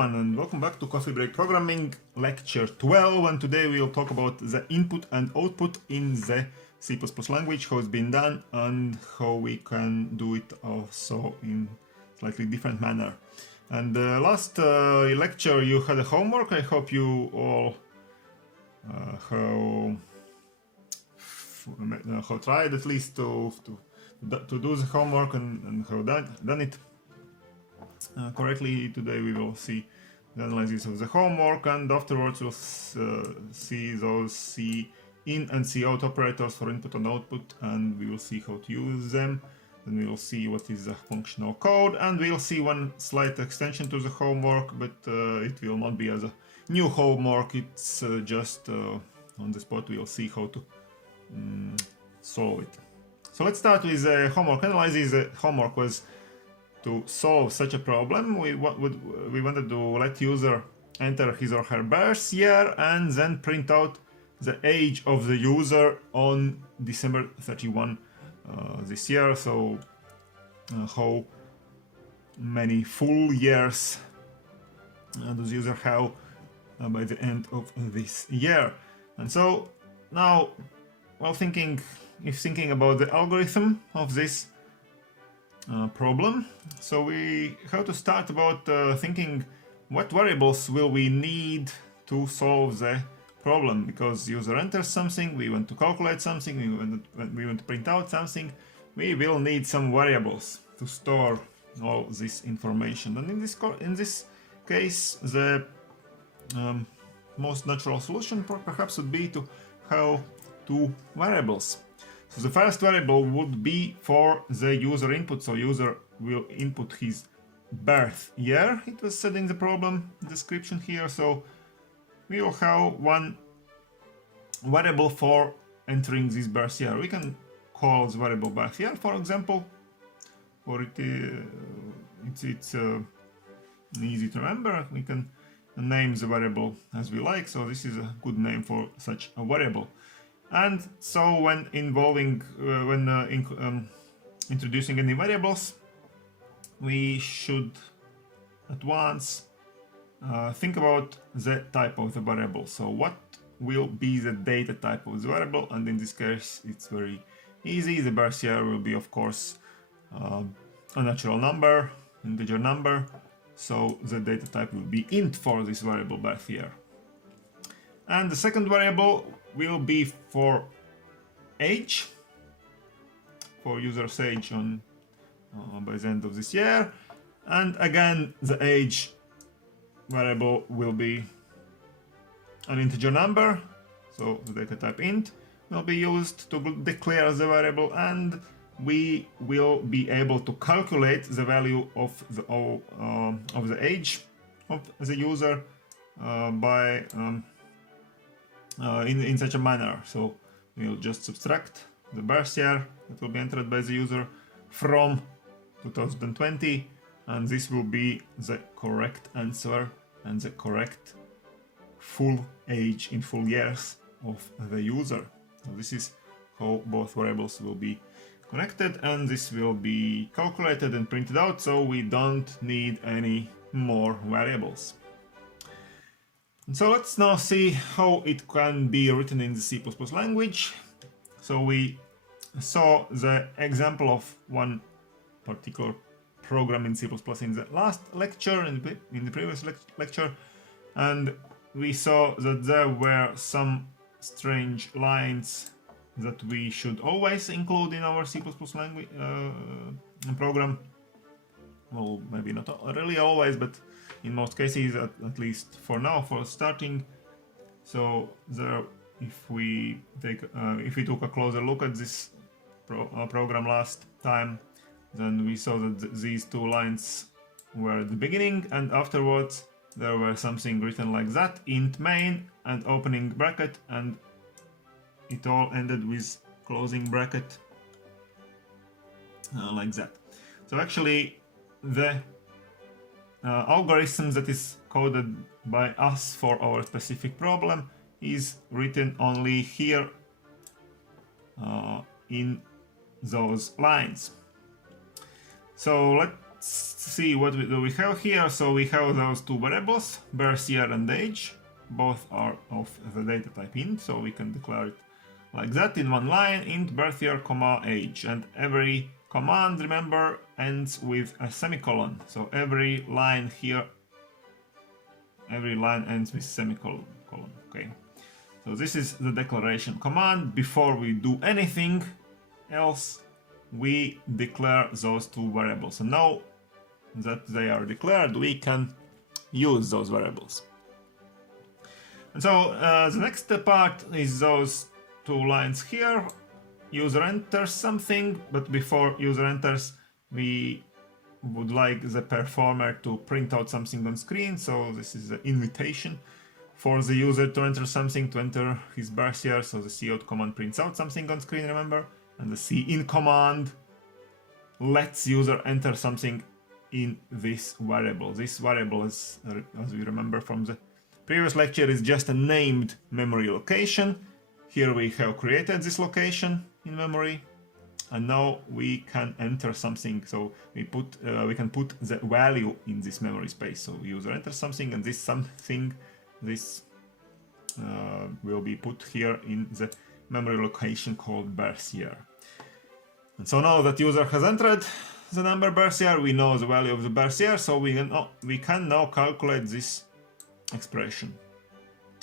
everyone, and welcome back to Coffee Break Programming Lecture 12, and today we'll talk about the input and output in the C++ language, how it's been done and how we can do it also in slightly different manner. And last lecture you had a homework. I hope you all have tried at least to do the homework and have done it correctly. Today we will see the analysis of the homework, and afterwards we'll see those C in and C out operators for input and output, and we will see how to use them. Then we will see what is the functional code, and we'll see one slight extension to the homework, but it will not be as a new homework. It's just on the spot we'll see how to solve it. So let's start with the homework analysis. The homework was to solve such a problem. We wanted to let user enter his or her birth year and then print out the age of the user on December 31 this year. So how many full years does user have by the end of this year? And so now, while thinking about the algorithm of this problem, so we have to start about thinking what variables will we need to solve the problem, because user enters something, we want to calculate something, we want to print out something, we will need some variables to store all this information. And in this case, the most natural solution perhaps would be to have two variables. So the first variable would be for the user input, so user will input his birth year. It was said in the problem description here, so we will have one variable for entering this birth year. We can call the variable birth year, for example, or it's easy to remember. We can name the variable as we like, so this is a good name for such a variable. And so when introducing any variables, we should at once think about the type of the variable. So what will be the data type of the variable? And in this case, it's very easy. The birth year will be, of course, a natural number, integer number. So the data type will be int for this variable birth year. And the second variable will be for age, for user's age on by the end of this year. And again, the age variable will be an integer number, so the data type int will be used to declare the variable, and we will be able to calculate the value of the age of the user by in such a manner. So we'll just subtract the birth year that will be entered by the user from 2020, and this will be the correct answer and the correct full age in full years of the user. So this is how both variables will be connected, and this will be calculated and printed out, so we don't need any more variables. And so let's now see how it can be written in the C++ language. So we saw the example of one particular program in C++ in the last lecture, in the previous lecture, and we saw that there were some strange lines that we should always include in our C++ language program. Well, maybe not really always, but in most cases, at least for now, for starting. So there, if we took a closer look at this program last time, then we saw that these two lines were at the beginning, and afterwards there were something written like that, int main and opening bracket, and it all ended with closing bracket like that. So actually the algorithm that is coded by us for our specific problem is written only here in those lines. So see what do we have here. So we have those two variables, birth year and age. Both are of the data type int, so we can declare it like that in one line, int birth year, comma, age. And every command, remember, ends with a semicolon. So every line here, every line ends with semicolon. Okay. So this is the declaration command. Before we do anything else, we declare those two variables. And now that they are declared, we can use those variables. And so the next part is those two lines here. User enters something, but before user enters, we would like the performer to print out something on screen. So this is the invitation for the user to enter something, to enter his birth year. So the cout command prints out something on screen, remember? And the cin command lets user enter something in this variable. This variable is, as we remember from the previous lecture, is just a named memory location. Here we have created this location in memory, and now we can enter something. So we can put the value in this memory space. So user enters something, and this something, this will be put here in the memory location called birth year. And so now that user has entered the number birth year, we know the value of the birth year, so we can now calculate this expression.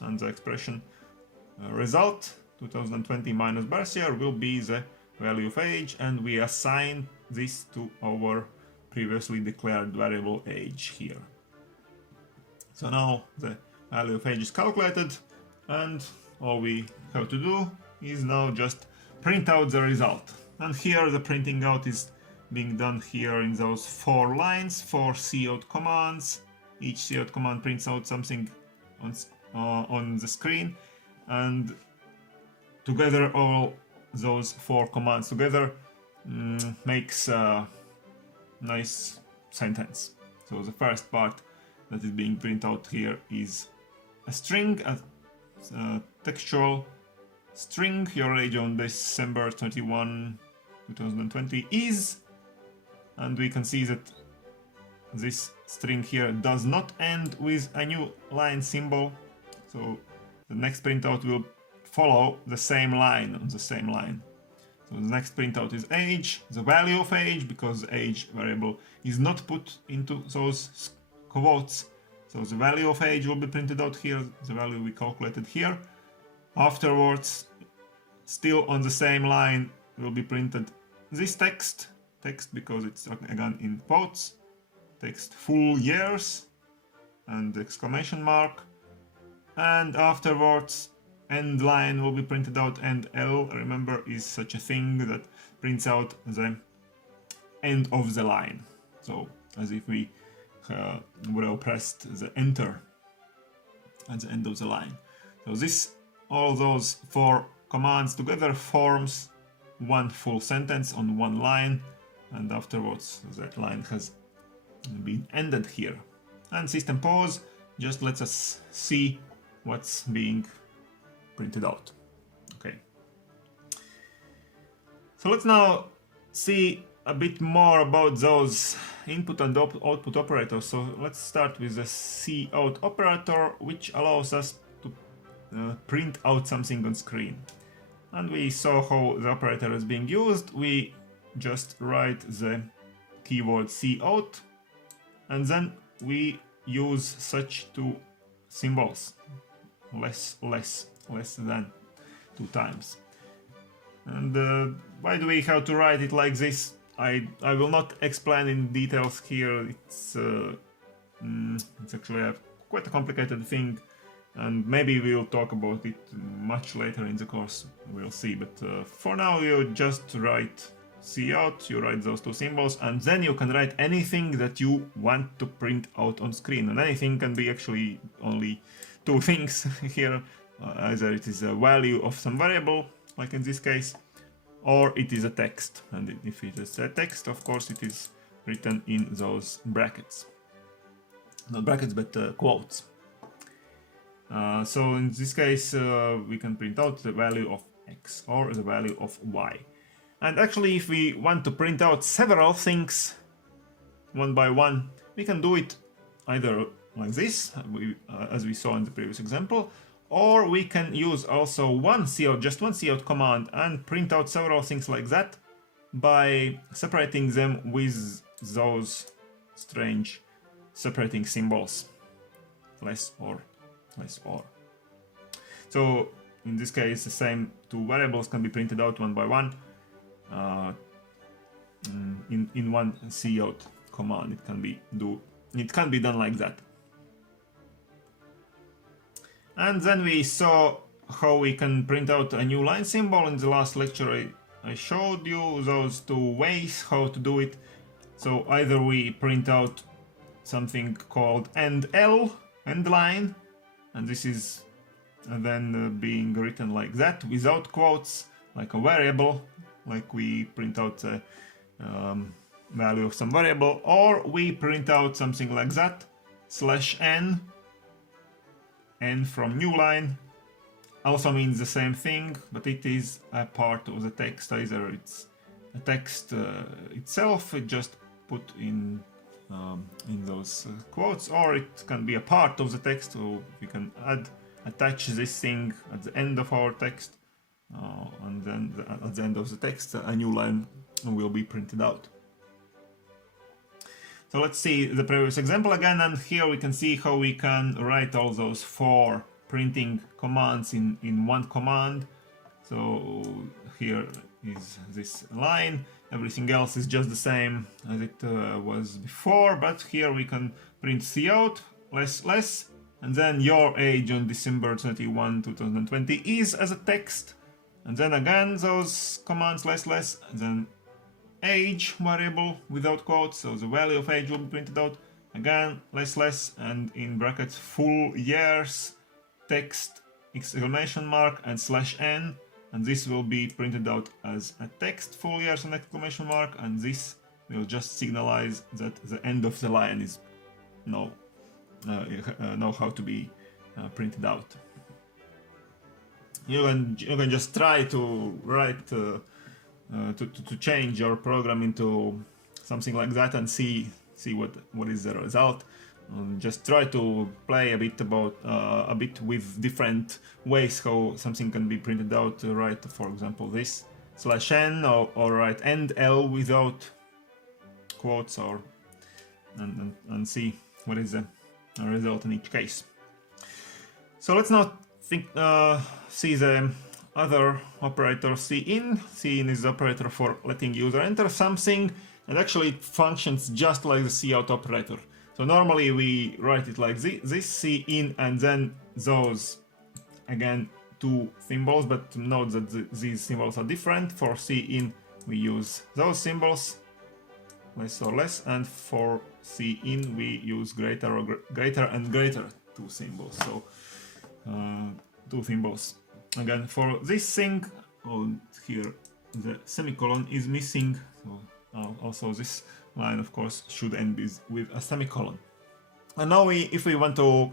And the expression result, 2020 minus birth year, will be the value of age, and we assign this to our previously declared variable age here. So now the value of age is calculated, and all we have to do is now just print out the result. And here the printing out is being done here in those 4 lines, 4 cout commands. Each cout command prints out something on the screen, and together all those 4 commands together makes a nice sentence. So the first part that is being printed out here is a string, a textual string. Your age on December 21, 2020 is, and we can see that this string here does not end with a new line symbol. So the next printout will follow the same line on the same line. So the next printout is age, the value of age, because the age variable is not put into those quotes. So the value of age will be printed out here, the value we calculated here. Afterwards, still on the same line, will be printed this text because it's again in quotes, text full years and exclamation mark. And afterwards, end line will be printed out, and L, remember, is such a thing that prints out the end of the line. So as if we would have pressed the enter at the end of the line. So this, all those 4 commands together forms one full sentence on one line, and afterwards that line has been ended here. And system pause just lets us see what's being printed out. Okay. So let's now see a bit more about those input and output operators. So let's start with the cout operator, which allows us to print out something on screen. And we saw how the operator is being used. We just write the keyword cout, and then we use such 2 symbols, less than 2 times. And why do we have to write it like this? I will not explain in details here. It's actually quite a complicated thing, and maybe we'll talk about it much later in the course. We'll see. But for now, you just write cout, you write those 2 symbols, and then you can write anything that you want to print out on screen. And anything can be actually only 2 things here. Either it is a value of some variable, like in this case, or it is a text. And if it is a text, of course, it is written in those brackets. Not brackets, but quotes. So in this case, we can print out the value of x or the value of y. And actually, if we want to print out several things one by one. We can do it either like this, as we saw in the previous example, or we can use also just one cout command and print out several things like that by separating them with those strange separating symbols, less or. So in this case, the same two variables can be printed out one by one in one cout command. It can be done like that. And then we saw how we can print out a new line symbol. In the last lecture I showed you those two ways how to do it. So either we print out something called end line, and this is then being written like that without quotes, like a variable, like we print out the value of some variable, or we print out something like that, /n from new line. Also means the same thing, but it is a part of the text. Either it's a text itself, it just put in those quotes, or it can be a part of the text, so we can attach this thing at the end of our text, and then at the end of the text a new line will be printed out. So let's see the previous example again, and here we can see how we can write all those 4 printing commands in one command. So here is this line, everything else is just the same as it was before, but here we can print cout less, and then your age on December 31, 2020 is as a text, and then again those commands less, and then age variable without quotes, so the value of age will be printed out again less, and in brackets full years text exclamation mark and /n, and this will be printed out as a text full years and exclamation mark, and this will just signalize that the end of the line is know how to be printed out. You can just try to write to change your program into something like that and see what is the result. Just try to play a bit with different ways how something can be printed out. Write, for example, this /n, or write end l without quotes, or and see what is the result in each case. So let's now see the other operator, cin. Cin is the operator for letting user enter something, and actually it functions just like the cout operator. So normally we write it like this cin, and then those, again, 2 symbols, but note that these symbols are different. For cin we use those symbols, less or less, and for cin we use greater and greater 2 symbols. So 2 symbols. Again, for this thing, here the semicolon is missing, so also this line, of course, should end with a semicolon. And now if we want to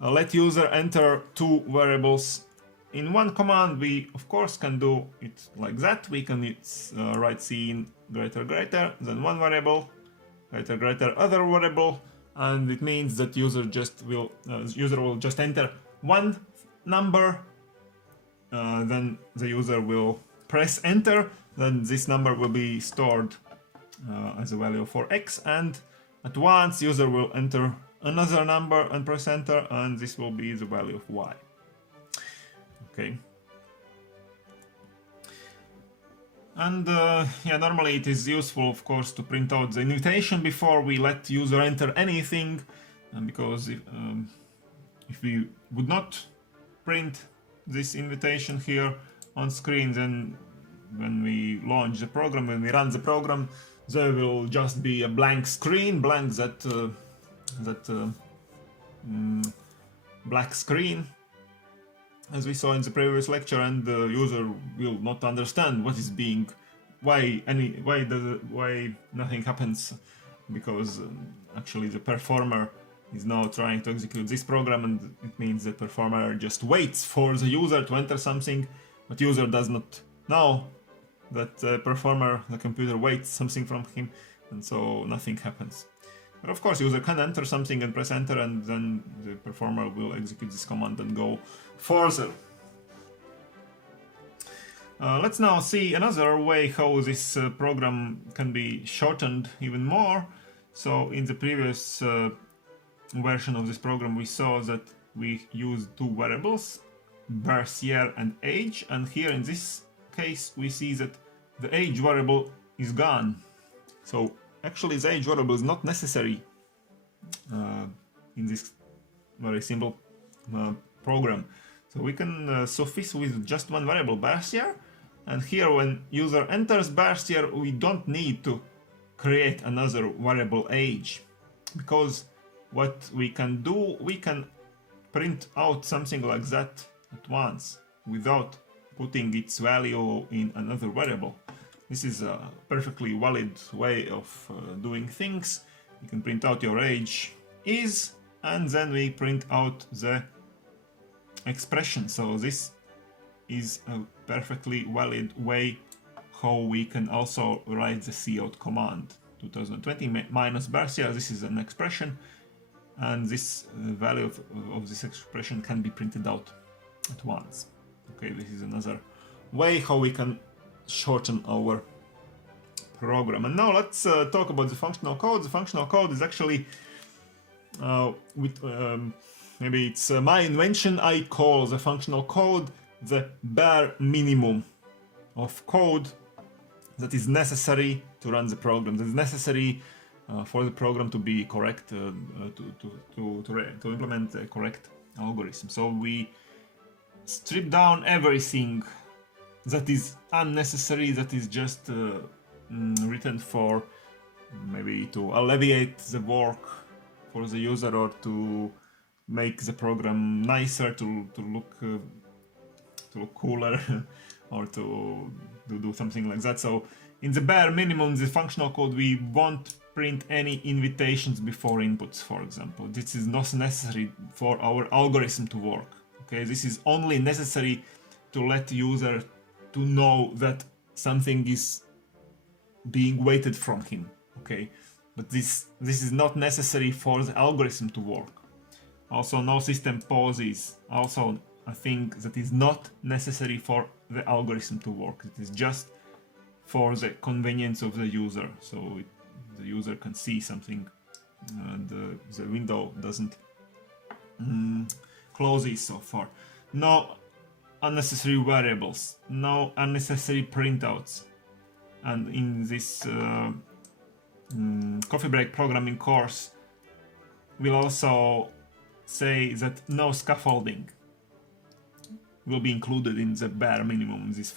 let user enter 2 variables in one command, we of course can do it like that. We can write cin greater, then one variable, greater other variable, and it means that user will just enter one number. Then the user will press enter, then this number will be stored as a value for x, and at once user will enter another number and press enter, and this will be the value of y. Okay. And normally it is useful, of course, to print out the invitation before we let user enter anything, because if we would not print this invitation here on screen, then when we launch the program, when we run the program, there will just be a blank screen, black screen, as we saw in the previous lecture, and the user will not understand what is why nothing happens, because actually the performer is now trying to execute this program, and it means the performer just waits for the user to enter something, but user does not know that the performer, the computer, waits something from him, and so nothing happens. But of course, user can enter something and press enter, and then the performer will execute this command and go further. Let's now see another way how this program can be shortened even more. So in the previous version of this program, we saw that we used two variables, birth year and age, and here in this case we see that the age variable is gone. So actually the age variable is not necessary in this very simple program. So we can suffice with just one variable, birth year, and here when user enters birth year, we don't need to create another variable age, because what we can do, we can print out something like that at once without putting its value in another variable. This is a perfectly valid way of doing things. You can print out your age is, and then we print out the expression. So this is a perfectly valid way how we can also write the cout command. 2020 minus birth year, this is an expression, and this value of this expression can be printed out at once. Okay, this is another way how we can shorten our program. And now let's talk about the functional code. The functional code is actually maybe it's my invention. I call the functional code the bare minimum of code that is necessary to run the program, that is necessary for the program to be correct, to implement the correct algorithm. So we strip down everything that is unnecessary, that is just written for maybe to alleviate the work for the user, or to make the program nicer, to look cooler, or to do something like that. So in the bare minimum, the functional code, we won't print any invitations before inputs, for example. This is not necessary for our algorithm to work. Okay, this is only necessary to let user to know that something is being waited from him. Okay, but this is not necessary for the algorithm to work. Also, no system pause is also a thing that is not necessary for the algorithm to work. It is just for the convenience of the user, so the user can see something and the window doesn't close it so far. No unnecessary variables, no unnecessary printouts. And in this coffee break programming course, we'll also say that no scaffolding will be included in the bare minimum in this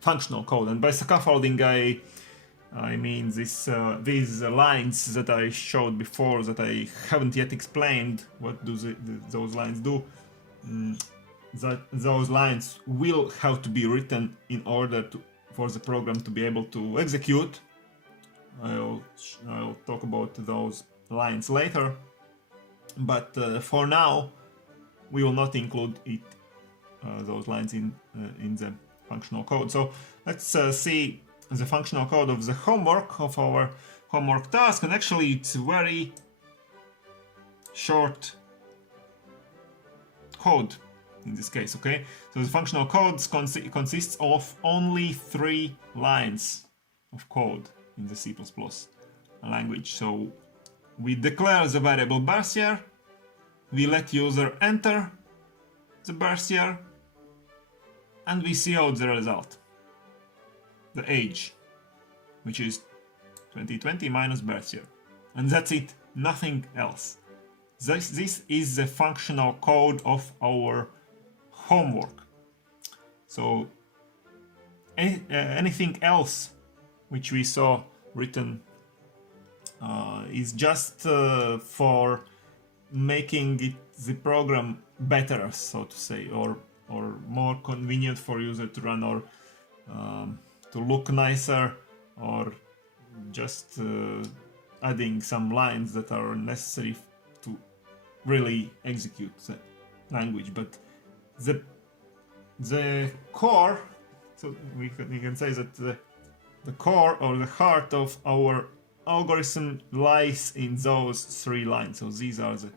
functional code. And by scaffolding, I mean these lines that I showed before, that I haven't yet explained. What do those lines do? That those lines will have to be written in order for the program to be able to execute. I'll talk about those lines later, but for now we will not include those lines in the functional code. So let's see the functional code of the homework, of our homework task, and actually it's very short code in this case. Okay, so the functional code consists of only 3 lines of code in the C++ language. So we declare the variable birth year, we let user enter the birth year, and we see out the result, the age, which is 2020 minus birth year, and that's it, nothing else. This is the functional code of our homework. So anything else which we saw written is just for making the program better, so to say, or more convenient for user to run, or to look nicer, or just adding some lines that are necessary to really execute the language. But the core, so we can say that the core or the heart of our algorithm lies in those 3 lines. So these are the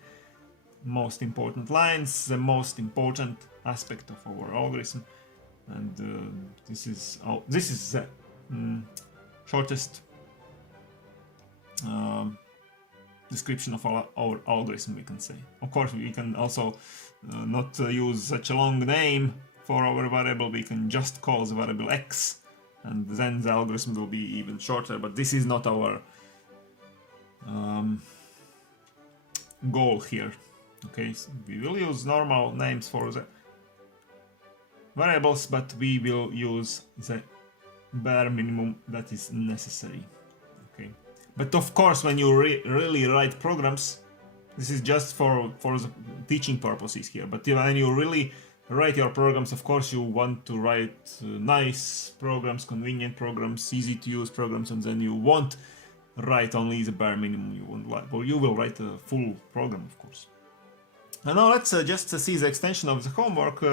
most important lines, the most important aspect of our algorithm, and this is the shortest description of our algorithm, we can say. Of course, we can also not use such a long name for our variable. We can just call the variable x, and then the algorithm will be even shorter, but this is not our goal here. Okay, so we will use normal names for the variables, but we will use the bare minimum that is necessary. Okay, but of course, when you really write programs, this is just for the teaching purposes here, but when you really write your programs, of course you want to write nice programs, convenient programs, easy to use programs, and then you won't write only the bare minimum. You won't you will write a full program, of course. And now let's just see the extension of the homework,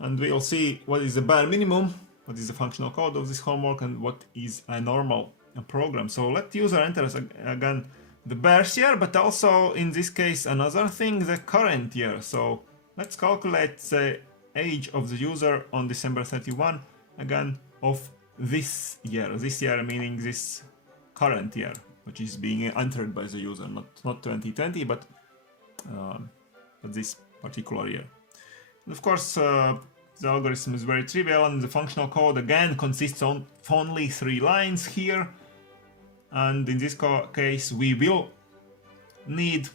and we'll see what is the bare minimum, what is the functional code of this homework, and what is a normal program. So let user enters again the birth year, but also in this case another thing, the current year. So let's calculate the age of the user on December 31 again of this year meaning this current year, which is being entered by the user, not 2020, but this particular year. And of course, the algorithm is very trivial, and the functional code again consists of only 3 lines here. And in this case, we will need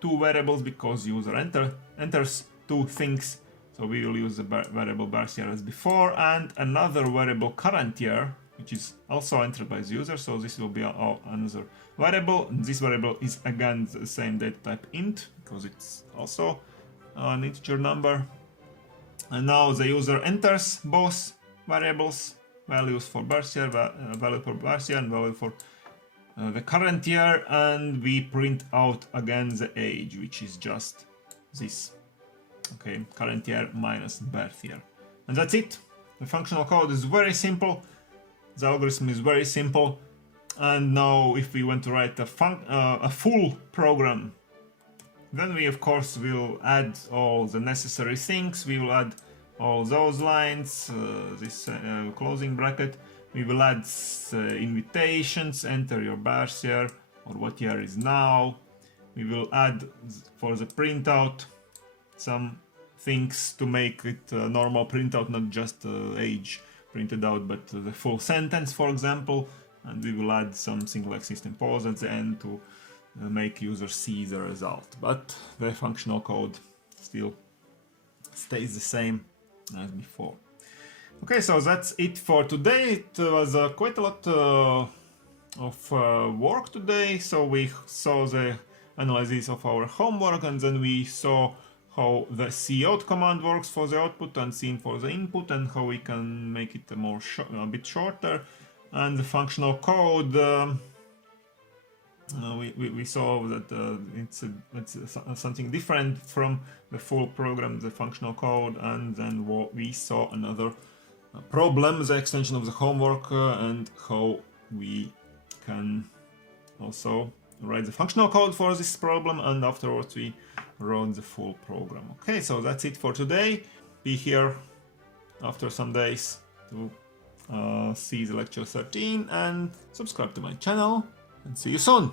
2 variables because user enters 2 things. So we will use the variable birth year as before, and another variable current year, which is also entered by the user. So this will be another variable. And this variable is again the same data type int, because it's also an integer number. And now the user enters both variables, values for birth year, value for birth year, and value for the current year, and we print out again the age, which is just this. Okay, current year minus birth year. And that's it. The functional code is very simple. The algorithm is very simple. And now if we want to write a full program, then we of course will add all the necessary things. We will add all those lines, this closing bracket. We will add invitations, enter your birth year or what year is now. We will add for the printout some things to make it a normal printout, not just age printed out, but the full sentence, for example. And we will add something like system pause at the end to make user see the result. But the functional code still stays the same as before. Okay, so that's it for today. It was quite a lot of work today. So we saw the analysis of our homework, and then we saw how the cout command works for the output and scene for the input, and how we can make it a bit shorter. And the functional code, we saw that it's something different from the full program, the functional code. And then we saw another problem, the extension of the homework, and how we can also write the functional code for this problem, and afterwards we wrote the full program. Okay, so that's it for today. Be here after some days to see the lecture 13 and subscribe to my channel, and see you soon.